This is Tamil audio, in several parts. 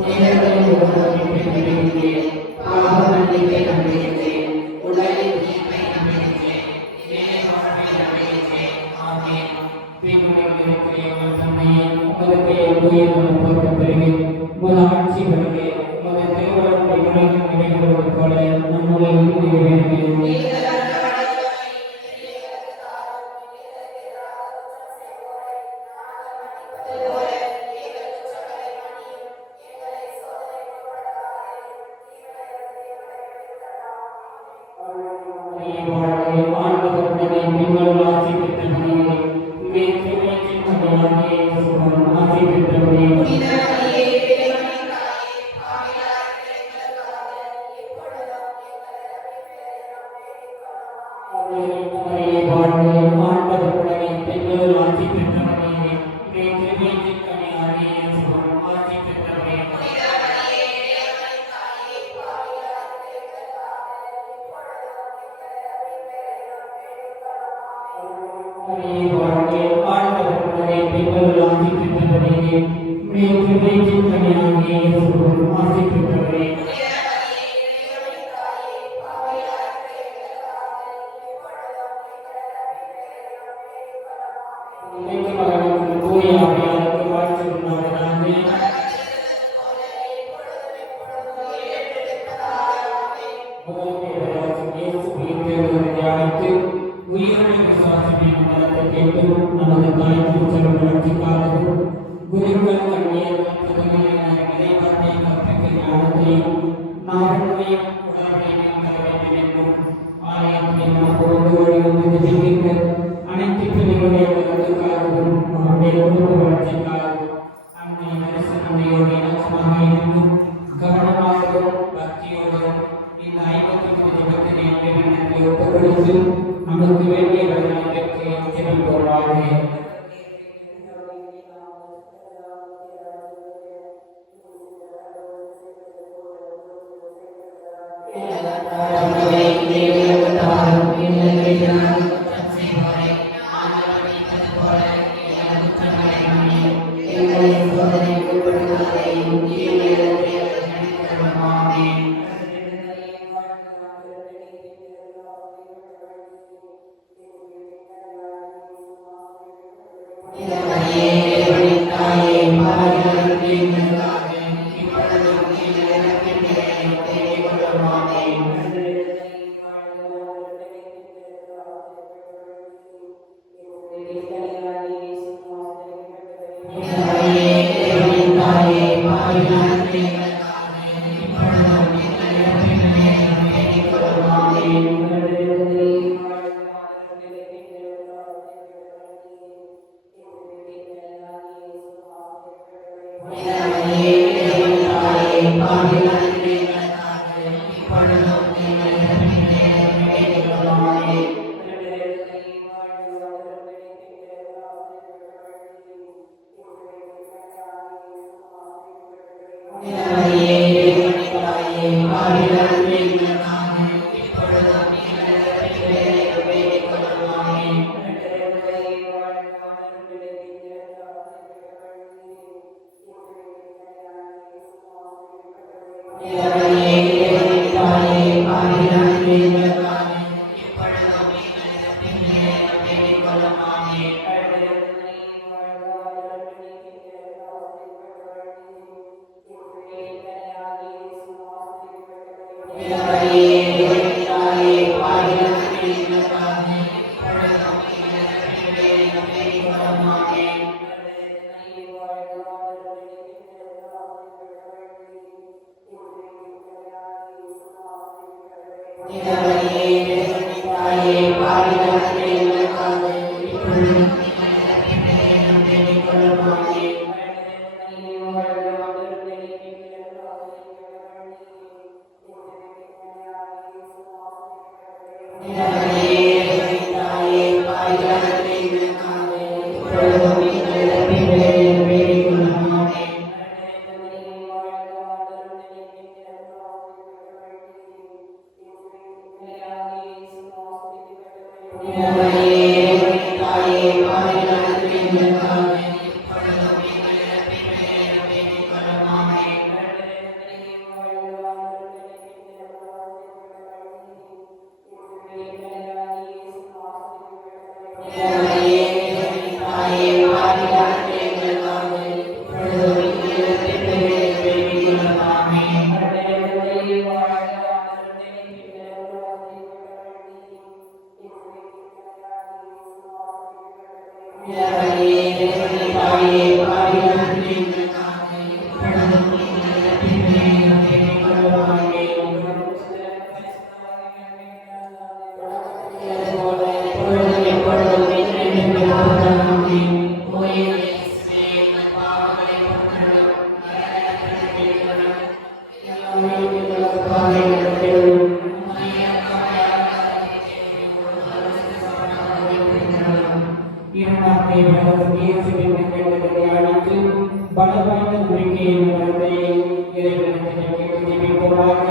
Punya பலமான நம்பிக்கையின் வார்த்தை இறைவனுக்கு தெரிவிப்பதாக.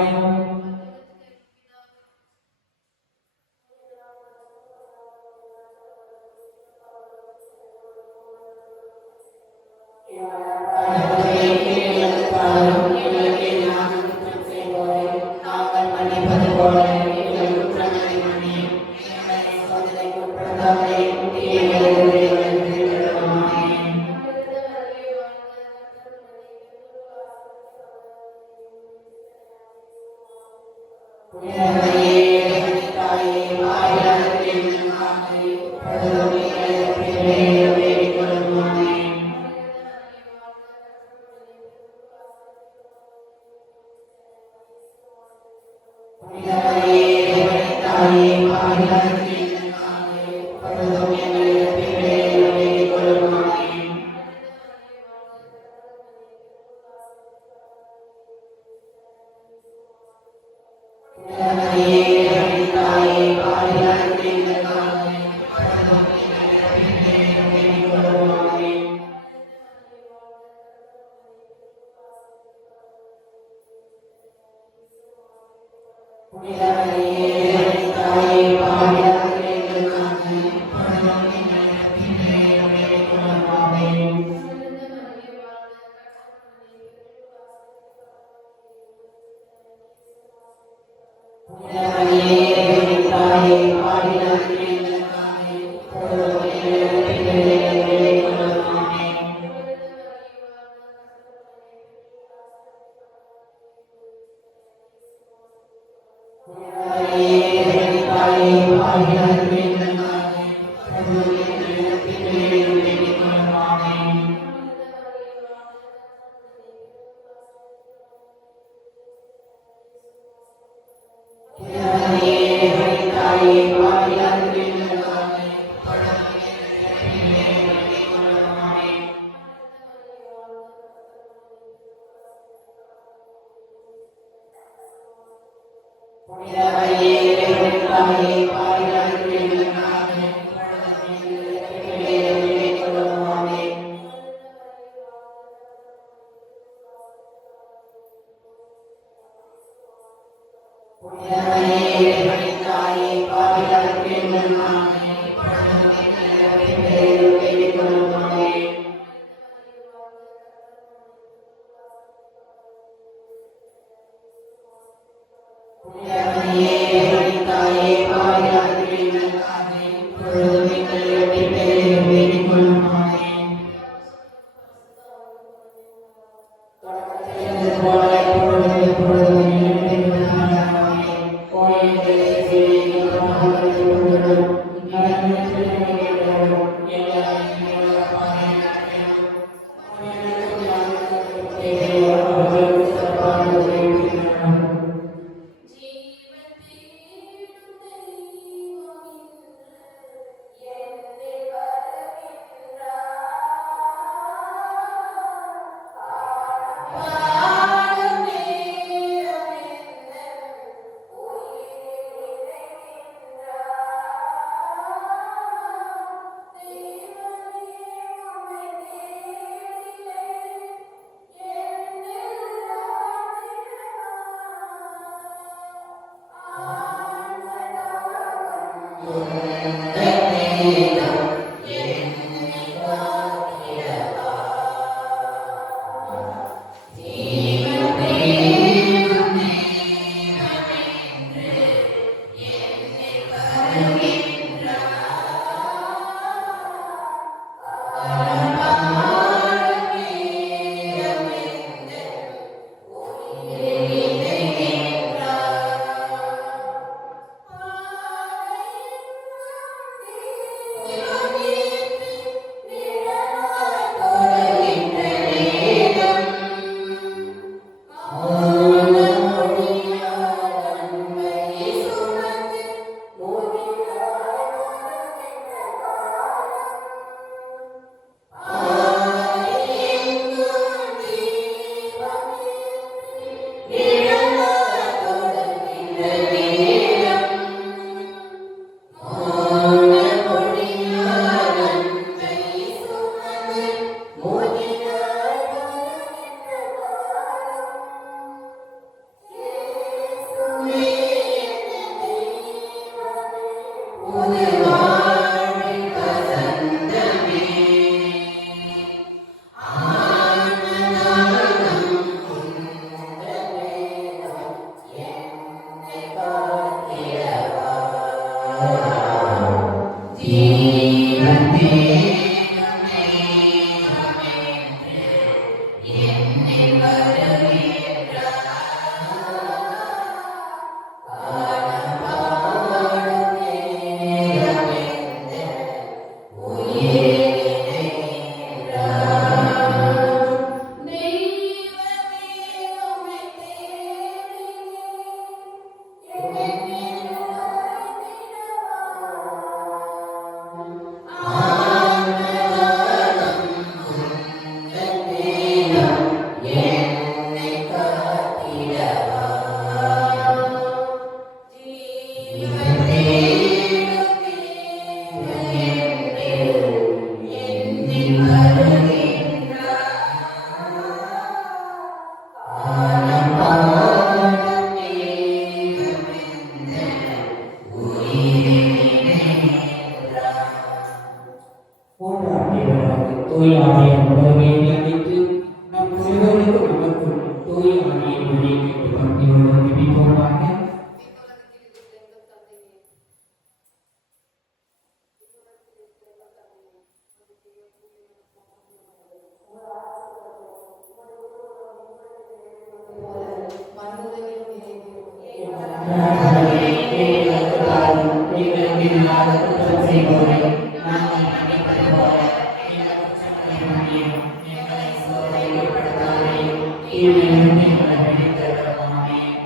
ஆண்டவரே, எங்களுக்கு தாரும். எங்களுக்கு எதிராக குற்றம் செய்வோரை நாங்கள் மன்னிப்பது போல எங்கள் குற்றங்களை மன்னியும். எங்களை சோதனையில் உட்படுத்தாதேயும், தீமையிலிருந்து எங்களை விடுவித்தருளும். ஆமென்.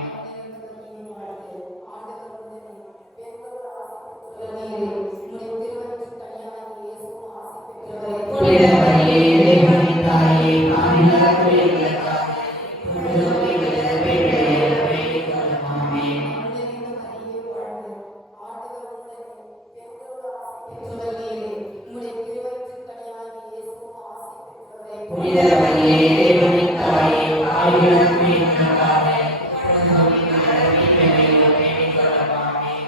புனித மரியே, இறைவனின் தாயே, பாவிகளாகிய எங்களுக்காக இப்பொழுதும் எங்கள் இறப்பின் வேளையிலும் வேண்டிக் கொள்ளும். ஆமென். புனித மரியே, இறைவனின் தாயே, பாவிகளாகிய எங்களுக்காக இப்பொழுதும் எங்கள் இறப்பின் வேளையிலும் வேண்டிக் கொள்ளும். ஆமென்.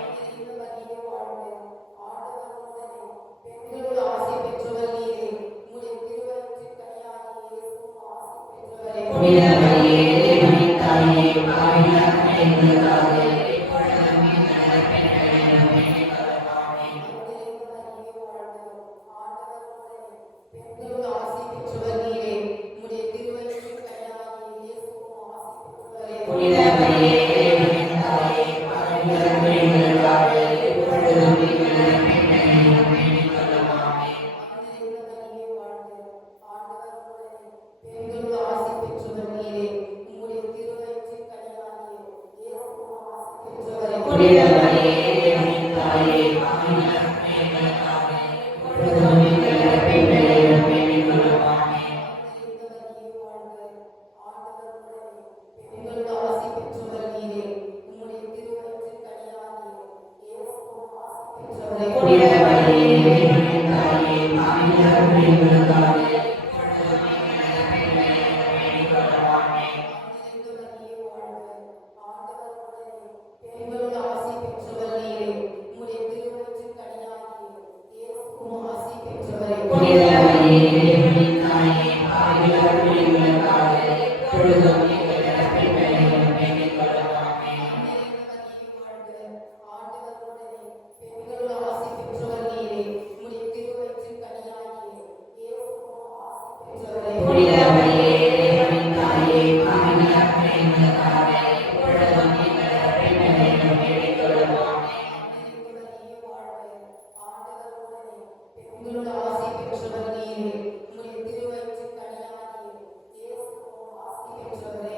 புனித மரியே, இறைவனின் தாயே, பாவிகளாகிய எங்களுக்காக இப்பொழுதும் எங்கள் இறப்பின் வேளையிலும் வேண்டிக் கொள்ளும். ஆமென். புனித மரியே, இறைவனின் தாயே, பாவிகளாகிய எங்களுக்காக இப்பொழுதும் எங்கள் இறப்பின் வேளையிலும் வேண்டிக் கொள்ளும். ஆமென். புனித மரியே, இறைவனின் தாயே, பாவிகளாகிய எங்களுக்காக இப்பொழுதும் எங்கள் இறப்பின் வேளையிலும் வேண்டிக் கொள்ளும். ஆமென். புனித மரியே, இறைவனின் தாயே, பாவிகளாகிய எங்களுக்காக இப்பொழுதும் எங்கள் இறப்பின் வேளையிலும் வேண்டிக் கொள்ளும். ஆமென். புனித மரியே, இறைவனின் தாயே, பாவிகளாகிய எங்களுக்காக இப்பொழுதும் எங்கள் இறப்பின் வேளையிலும் வேண்டிக் கொள்ளும். ஆமென். புனித மரியே, இறைவனின் தாயே, பாவிகளாகிய எங்களுக்காக இப்பொழுதும் எங்கள் இறப்பின் வேளையிலும் வேண்டிக் கொள்ளும். ஆமென்.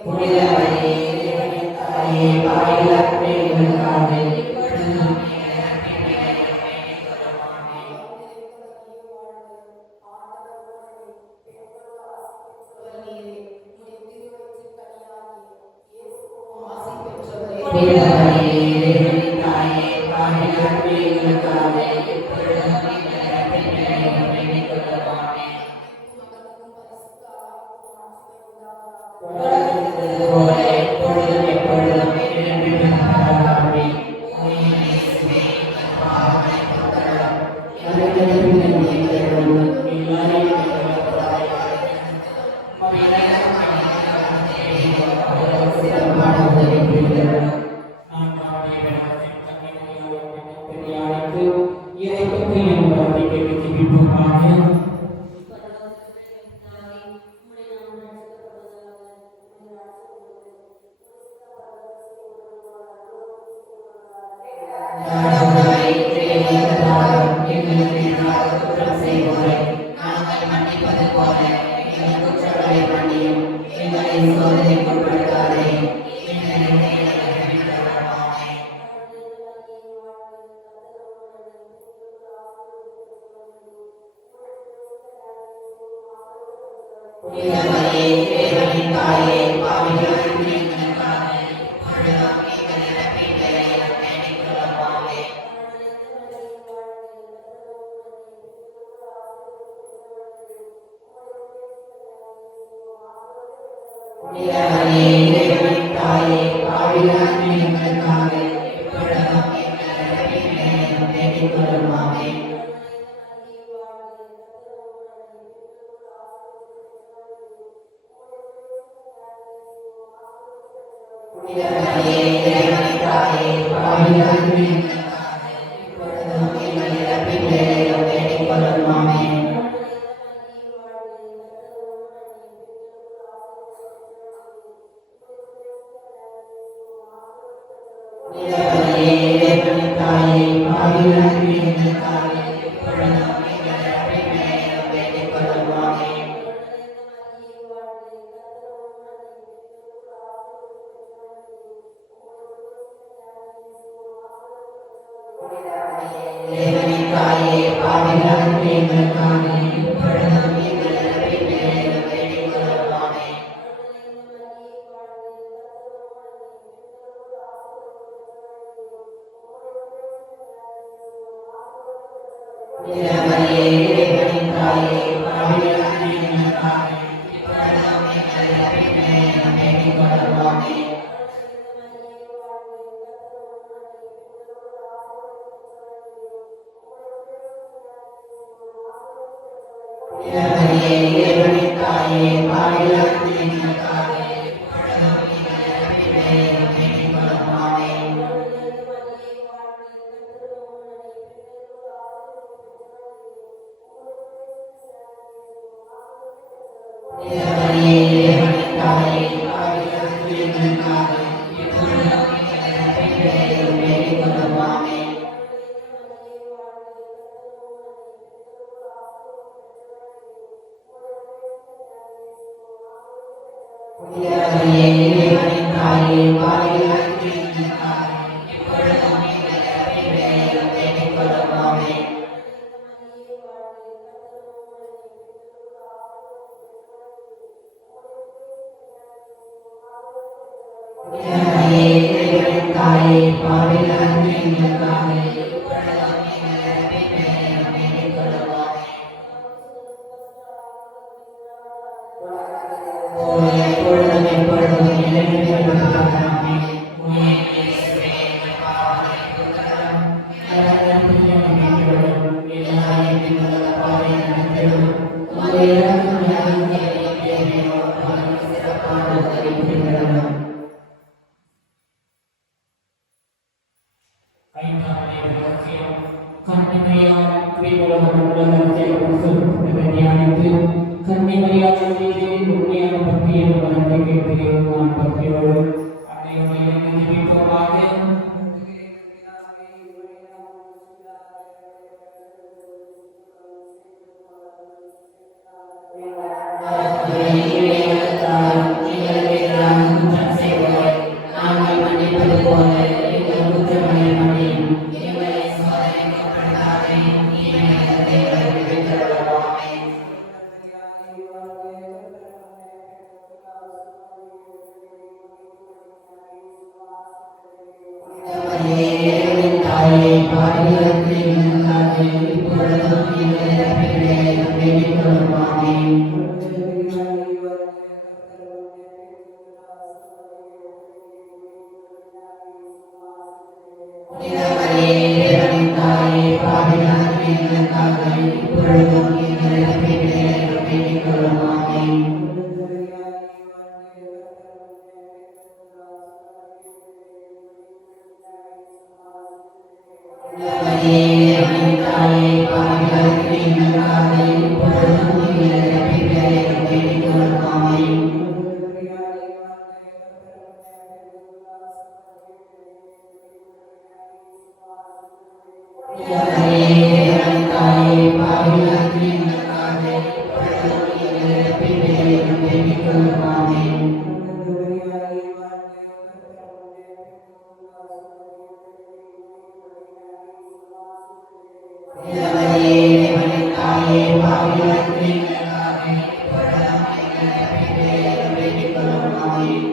புனித மரியே, இறைவனின் தாயே, பாவிகளாகிய எங்களுக்காக இப்பொழுதும் எங்கள் இறப்பின் வேளையிலும் வேண்டிக் கொள்ளும். ஆமென். புனித மரியே, இறைவனின் தாயே, பாவிகளாகிய எங்களுக்காக இப்பொழுதும் எங்கள் இறப்பின் வேளையிலும் வேண்டிக் கொள்ளும். ஆமென். தொடர்கிறது போல இப்பொழுதும் எப்பொழுதும் என்றென்றும் இருப்பதாக. ஆமென். ஓ என் இயேசுவே, எங்கள் பாவங்களை பொறுத்தருளும். எங்களுக்கு நன்மை தருளும். எல்லாரையும் உம்முடைய இரக்கமான கரத்தை தேடி அவர்களுக்கு சிறப்பான உதவி புரிந்தருளும். நான்காவது வேதத்தின் கன்னிகையாகிய பெரியாருக்கு இறைப்பற்றி என் வரத்தை கேட்டு ஜெபிப்போமாக. ஆண்டவரே, எங்களுக்கு தாரும். எங்களுக்கு எதிராக குற்றம் செய்வோரை நாங்கள் மன்னிப்பது போல எங்கள் குற்றங்களை மன்னியும். எங்களை சோதனைக்கு உட்படுத்தாதேயும், தீமையிலிருந்து எங்களை விடுவித்தருளும். ஆமென். புனித மரியே, இறைவனின் தாயே, பாவிகளாகிய எங்களுக்காக இப்பொழுதும் எங்கள் இறப்பின் வேளையிலும் வேண்டிக் கொள்ளும். ஆமென். புனித மரியே, இறைவனின் தாயே, பாவிகளாகிய எங்களுக்காக இப்பொழுதும் எங்கள் இறப்பின் வேளையிலும் வேண்டிக் கொள்ளும். ஆமென். புனித மரியே, இறைவனின் தாயே, பாவிகளாகிய எங்களுக்காக இப்பொழுதும் எங்கள் இறப்பின் வேளையிலும் வேண்டிக் கொள்ளும். ஆமென். புனிதமரியே இறைவனின் தாயே, பாவிகளாகிய எங்களுக்காக இப்பொழுதும் எங்கள் இறப்பின் நேரத்திலும் வேண்டிக் கொள்ளும். ஆமென். இறைவனின் தாயே, பாவிகளாகிய எங்களுக்காக இப்பொழுதும் எங்கள் இறப்பின் நேரத்திலும் வேண்டிக் கொள்ளும். ஆமென். புனிதமரியே இறைவனின் தாயே, பாவிகளாகிய எங்களுக்காக இப்பொழுதும் எங்கள் இறப்பின் நேரத்திலும் வேண்டிக் கொள்ளும். ஆமென். புனிதமரியே இறைவனின் தாயே, பாவிகளாகிய எங்களுக்காக இப்பொழுதும் எங்கள் இறப்பின் நேரத்திலும் வேண்டிக் கொள்ளும். ஆமென். புனிதமரியே இறைவனின் தாயே, பாவிகளாகிய எங்களுக்காக இப்பொழுதும் எங்கள் இறப்பின் நேரத்திலும் வேண்டிக் கொள்ளும். ஆமென். புனிதமரியே இறைவனின் தாயே, பாவிகளாகிய எங்களுக்காக இப்பொழுதும் எங்கள் இறப்பின் நேரத்திலும் வேண்டிக் கொள்ளும். ஆமென். புனிதமரியே இறைவனின் தாயே, பாவிகளாகிய எங்களுக்காக இப்பொழுதும் எங்கள் இறப்பின் நேரத்திலும் வேண்டிக் கொள்ளும். ஆமென். எப்பொழுதும் எப்பொழுதும் என்றென்றும் ஆமென். உம்முடைய இயேசுவே, எங்கள் பாவங்களை பொறுத்தருளும். எங்கள் புண்ணியம் மீட்டருளும். எல்லா எண்ணங்களுள்ள பாவங்களை மன்னித்தருளும். உம்முடைய இரக்கம் நிறைந்த இறைவனே, உமக்கு சிறப்பான உதவி புரிந்தருளும். தியானித்து கன்னிமரியாதை மீது உண்மையான பக்தியை வளர்ந்து கேட்டு நான் பக்தியோடு அன்னையோடு ஜெபிப்போமாக. நாங்கள் மன்னிப்பது போல எங்கள் குற்றங்களை மன்னியும். எங்களை சோதனைக்கு உட்படுத்தாதேயும், தீமையிலிருந்து எங்களை விடுவித்தருளும். ஆமென். புனிதமரியே இறைவனின் தாயே, பாவிகளாகிய எங்களுக்காக இப்பொழுதும் எங்கள் இறப்பின் நேரத்திலும் வேண்டிக் கொள்ளும். ஆமென். புனிதமரியே இறைவனின் தாயே, பாவிகளாகிய எங்களுக்காக இப்பொழுதும் எங்கள் இறப்பின் நேரத்திலும் வேண்டிக் கொள்ளும். ஆமென். புனிதமரியே இறைவனின் தாயே, பாவிகளாகிய எங்களுக்காக இப்பொழுதும் எங்கள் இறப்பின் நேரத்திலும் வேண்டிக் கொள்ளும். ஆமென். புனிதமரியே இறைவனின் தாயே, பாவிகளாகிய எங்களுக்காக இப்பொழுதும் எங்கள் இறப்பின் நேரத்திலும் வேண்டிக் கொள்ளும். ஆமென். புனிதமரியே இறைவனின் தாயே, பாவிகளாகிய எங்களுக்காக இப்பொழுதும் எங்கள் இறப்பின் நேரத்திலும் வேண்டிக் கொள்ளும். ஆமென்.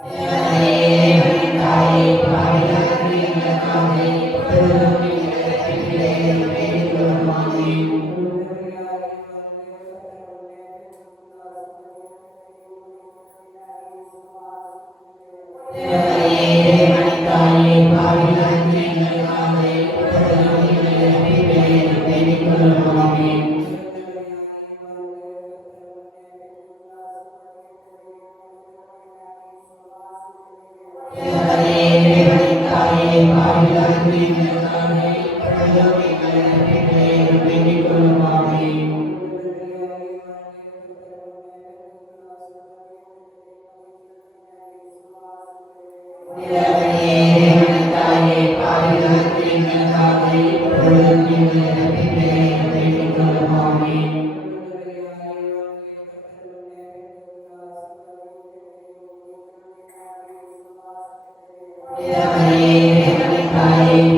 புனிதமரியே இறைவனின் தாயே, பாவிகளாகிய எங்களுக்காக இப்பொழுதும் எங்கள் இறப்பின் நேரத்திலும் வேண்டிக் கொள்ளும். ஆமென். புனிதமரியே இறைவனின் தாயே, பாவிகளாகிய எங்களுக்காக இப்பொழுதும் எங்கள் இறப்பின் நேரத்திலும் வேண்டிக் கொள்ளும். ஆமென். புனிதமரியே இறைவனின் தாயே, பாவிகளாகிய எங்களுக்காக இப்பொழுதும் எங்கள் இறப்பின் நேரத்திலும் வேண்டிக் கொள்ளும். ஆமென்.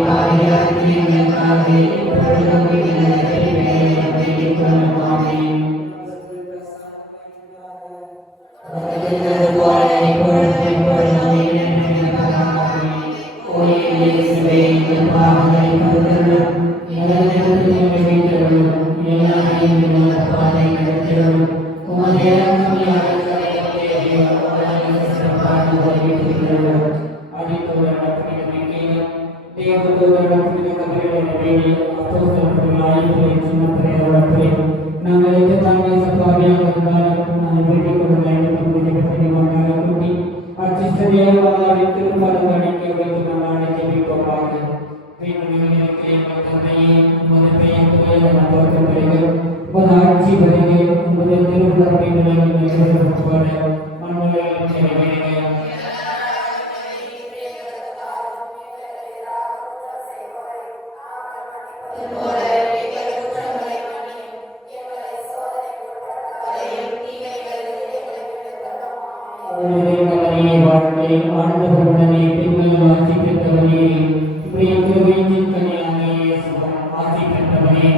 பாதுகாத்து எங்களுக்காக இப்பொழுதும் எங்கள் இறப்பின் வேண்டிக் கொள்ளும். ஆமென். இருந்தது போல இப்பொழுதும் எப்பொழுதும் என்றென்றும் இருப்பதாக. ஓ என் இயேசுவே, எங்கள் பாவங்களை பொறுத்தருளும், எங்கள் நிலத்தில் மீட்டருளும், எல்லாரையும் எங்கள் பாதை நடத்தியுள்ளும். உமது இறக்கம் சிறப்பான உதவி புரிந்துள்ளோம். அடித்தோரான புனித மிக்கேல், தேவதூதரான புனித கபிரியேல், அப்போஸ்தலர்கள் ஆயிரத்தி சின்ன பிள்ளைகளோடு நாங்கள் எது தாங்க சப்பாவியாக இருந்தாலும் நாங்கள் வேண்டிக் கொள்ள வேண்டும் என்பதை பற்றி கூட்டி அச்சிஷ்டதேவாவின் திருப்பதம் அடிக்க வைத்து நாங்கள் ஜெபிப்போமாக. உமது பெயர் தூயதென போற்றப்படுக, உமது ஆட்சி வருக, உமது திருவுளப்படி நிறைவேறுவதுபோல மண்ணுலகிலும் நிறைவேறுக. வாழ்க்கை ஆண்டவருடனே பெண்கள் ஆட்சி பெற்றவனே, இப்படி திருவயிற்றின் கனியாகிய ஆட்சி பெற்றவனே,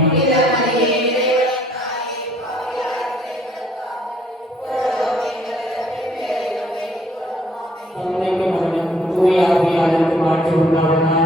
தந்தைக்கு மகனுக்கும் தூய ஆவியாருக்கும் ஆட்சி உண்டாவதாக.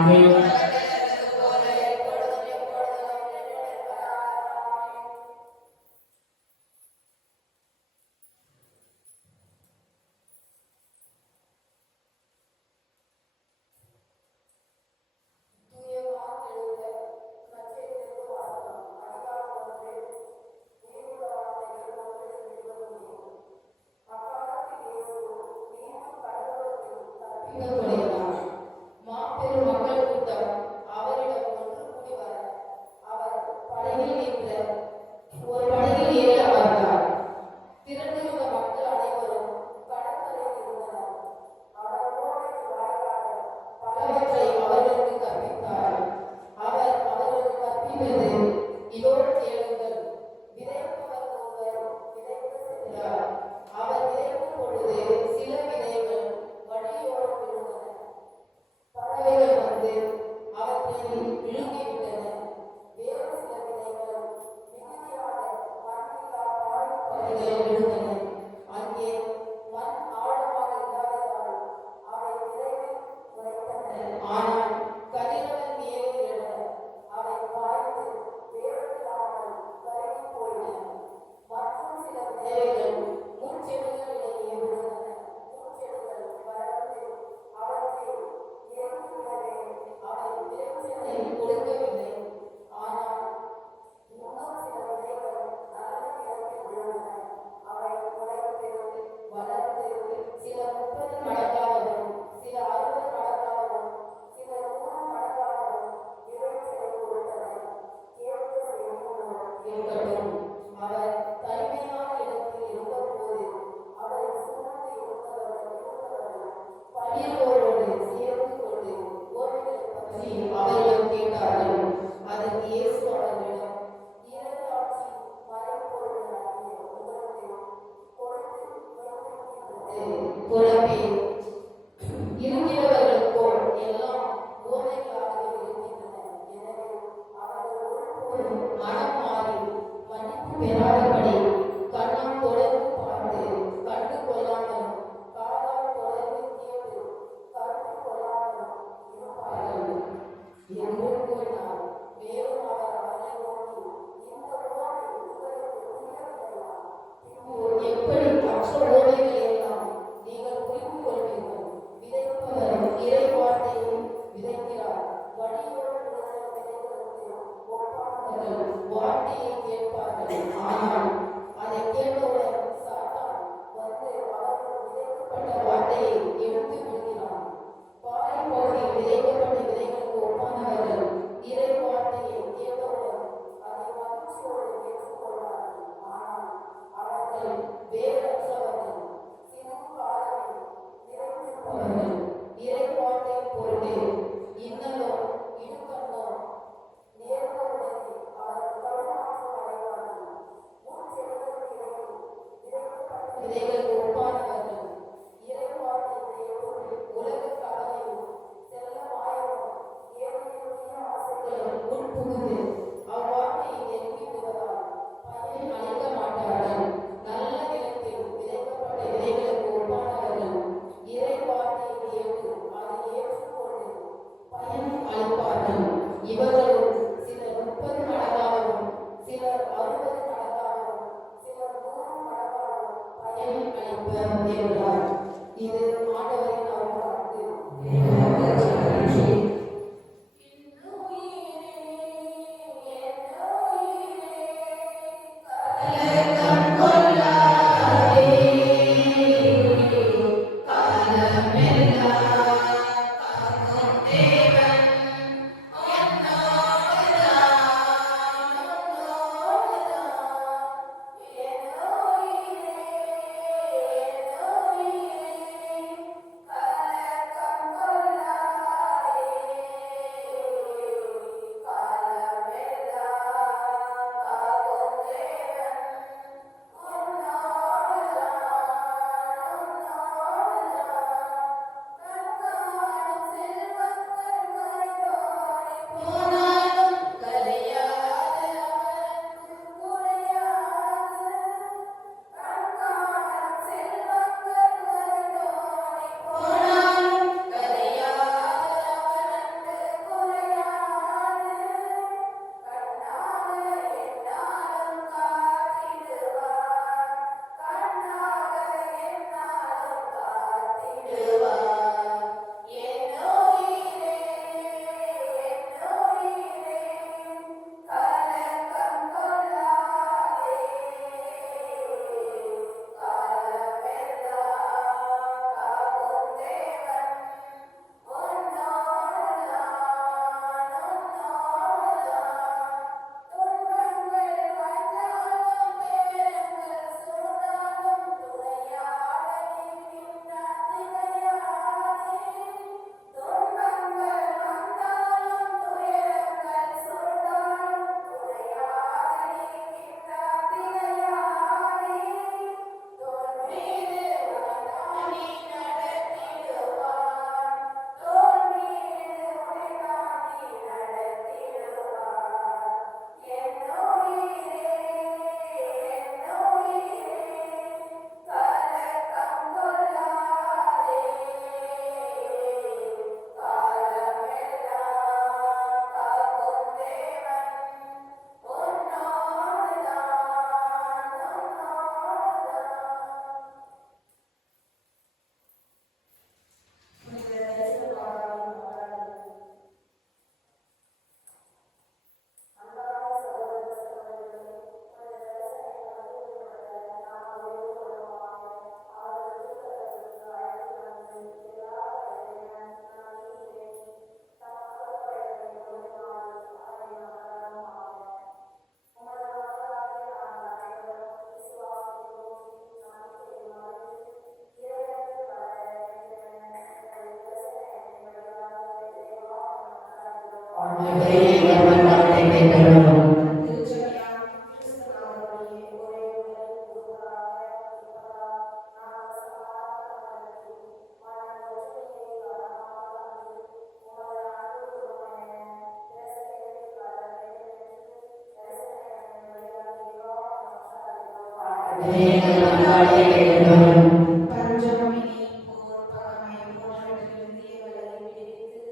பஞ்சம், பிணி, போர், பகைமை போன்றவற்றிலிருந்து எங்களை விடுவித்து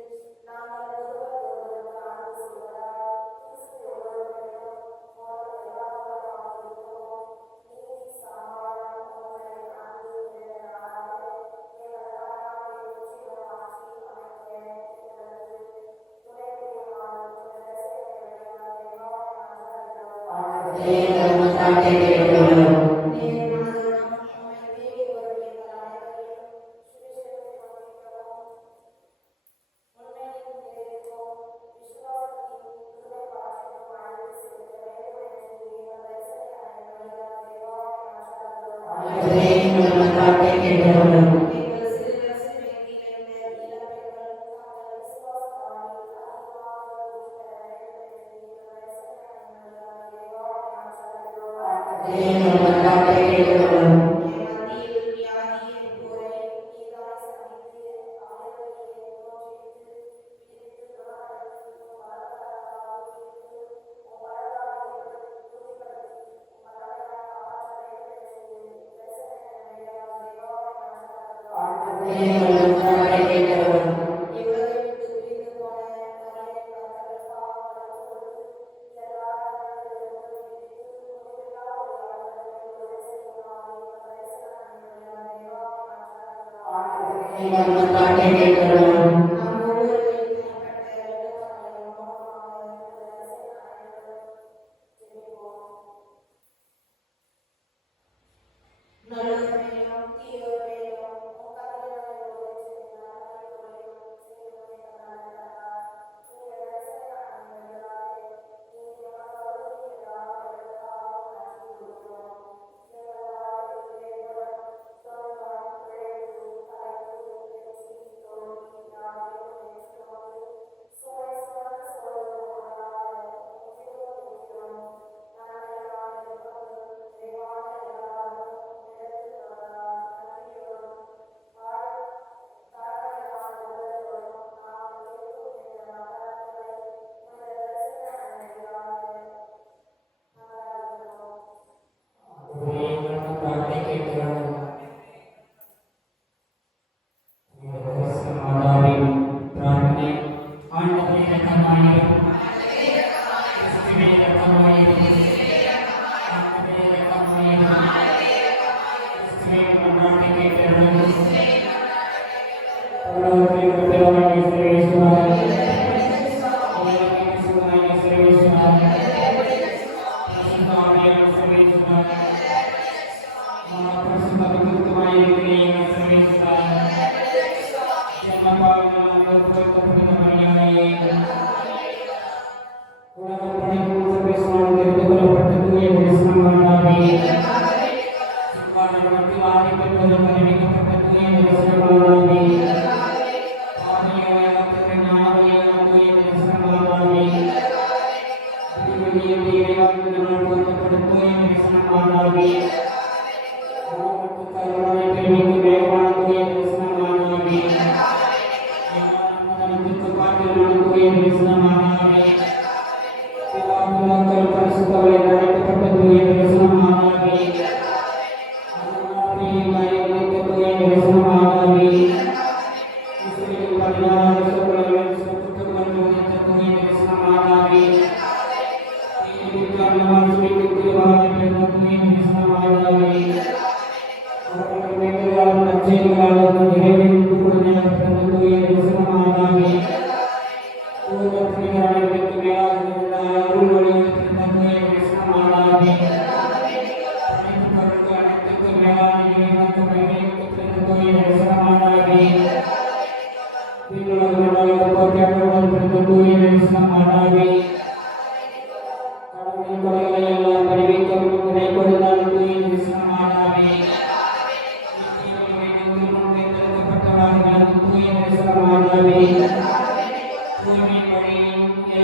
நாங்கள் ஒருவருக்கொருவர் அன்பு செய்வதால் கிறிஸ்து ஒருவரிடம் உமது எல்லாவற்றாக இருக்கிறோம். நீதி, சமாதானம், உண்மை, அன்பு நிறைந்தவராக எங்கள் வாழ்நாளை முற்றிலும் மாற்றி அமைக்க எங்களுக்கு துணை புரியுமாறு உமது இரட்சகர் வழியாக எல்லோரும்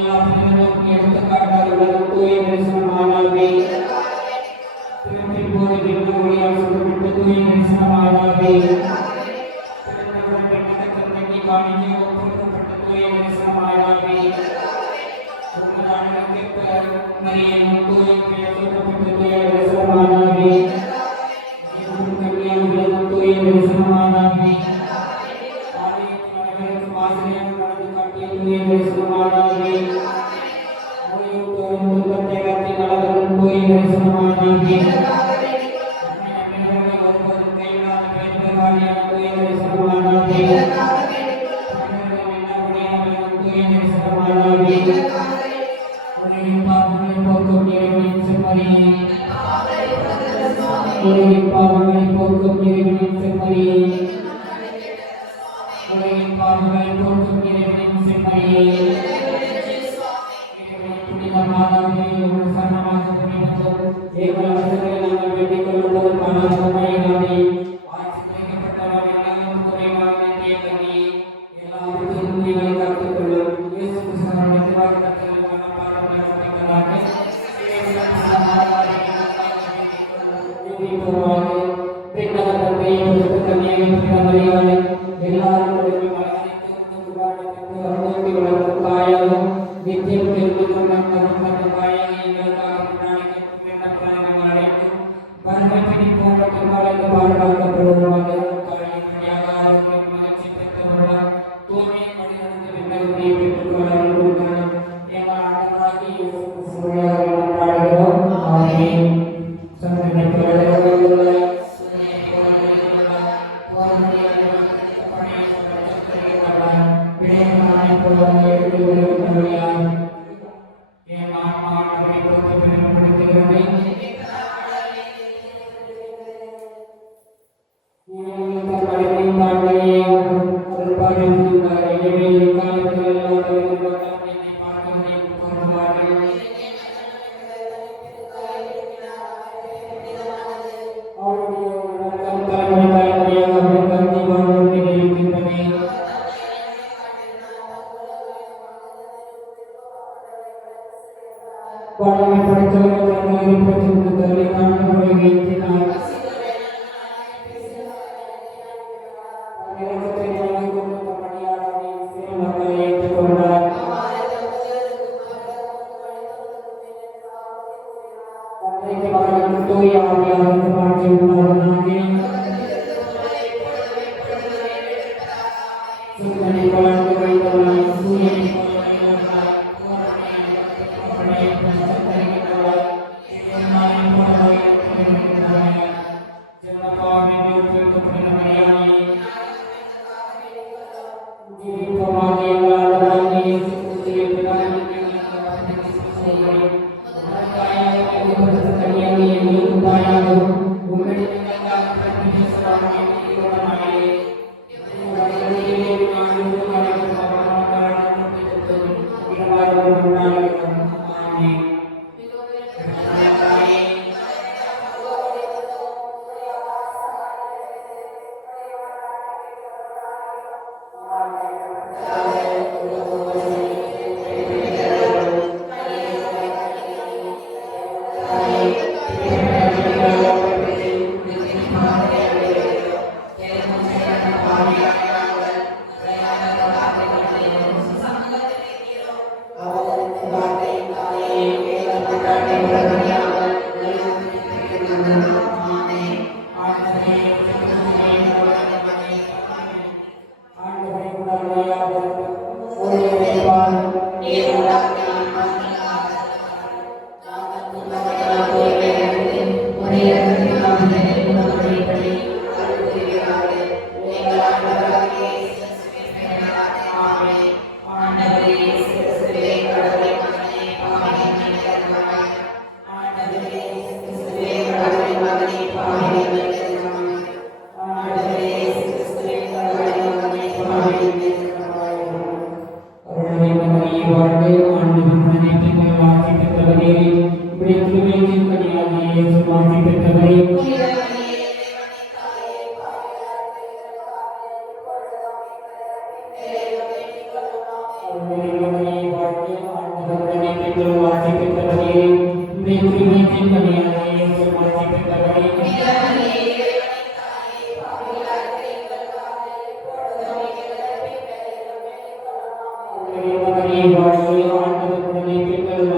வாழ்க்கை ஆண்டவருடனே பெண்கள்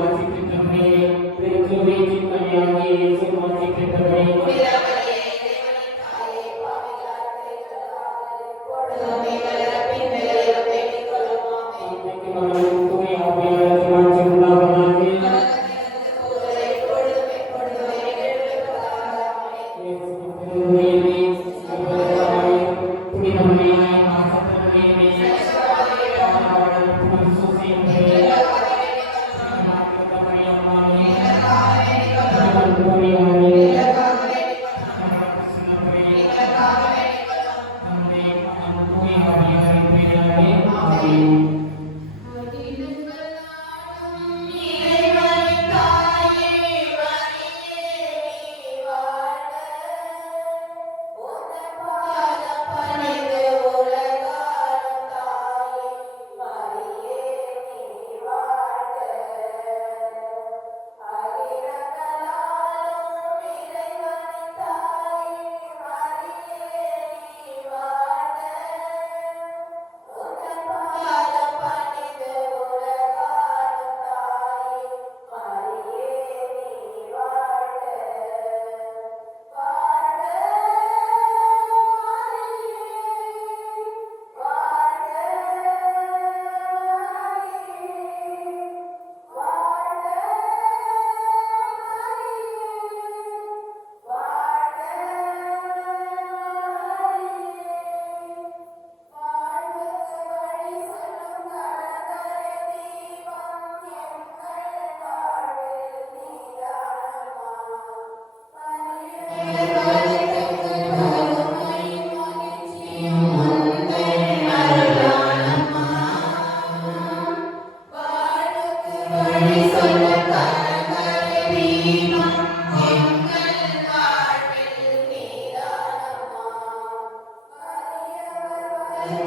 சொல்ல கலங்கரை தீபம் எங்கள் வாழ்வில் நீதானம்மா.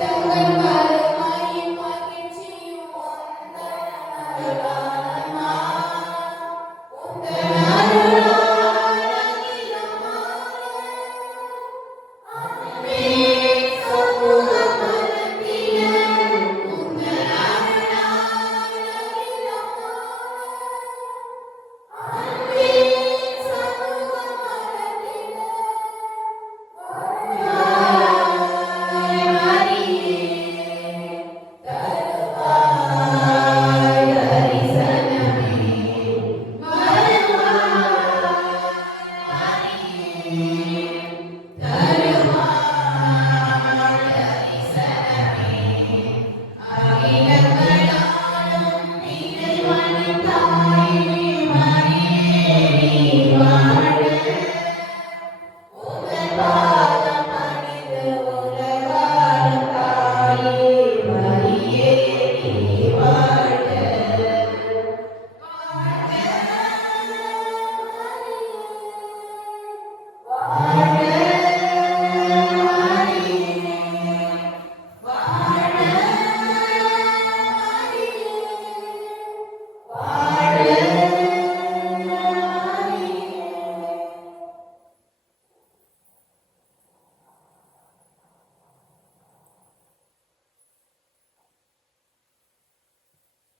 தங்கள் வறுமையும் மகிழ்ச்சியும் உந்தன் அருளாலம்மா. உந்தன் அருளால் அகிலம் மாற அன்பே சமூகம் மலர்ந்திட. உந்தன் அருளால் அகிலம் மாற அன்பே சமூகம் மலர்ந்திட. வருவாய் மரியே, தருவாய் தரிசனமே. வருவாய் மரியே, தருவாய் தரிசனமே. அகிலங்களாலும் இறைவனின் தாய்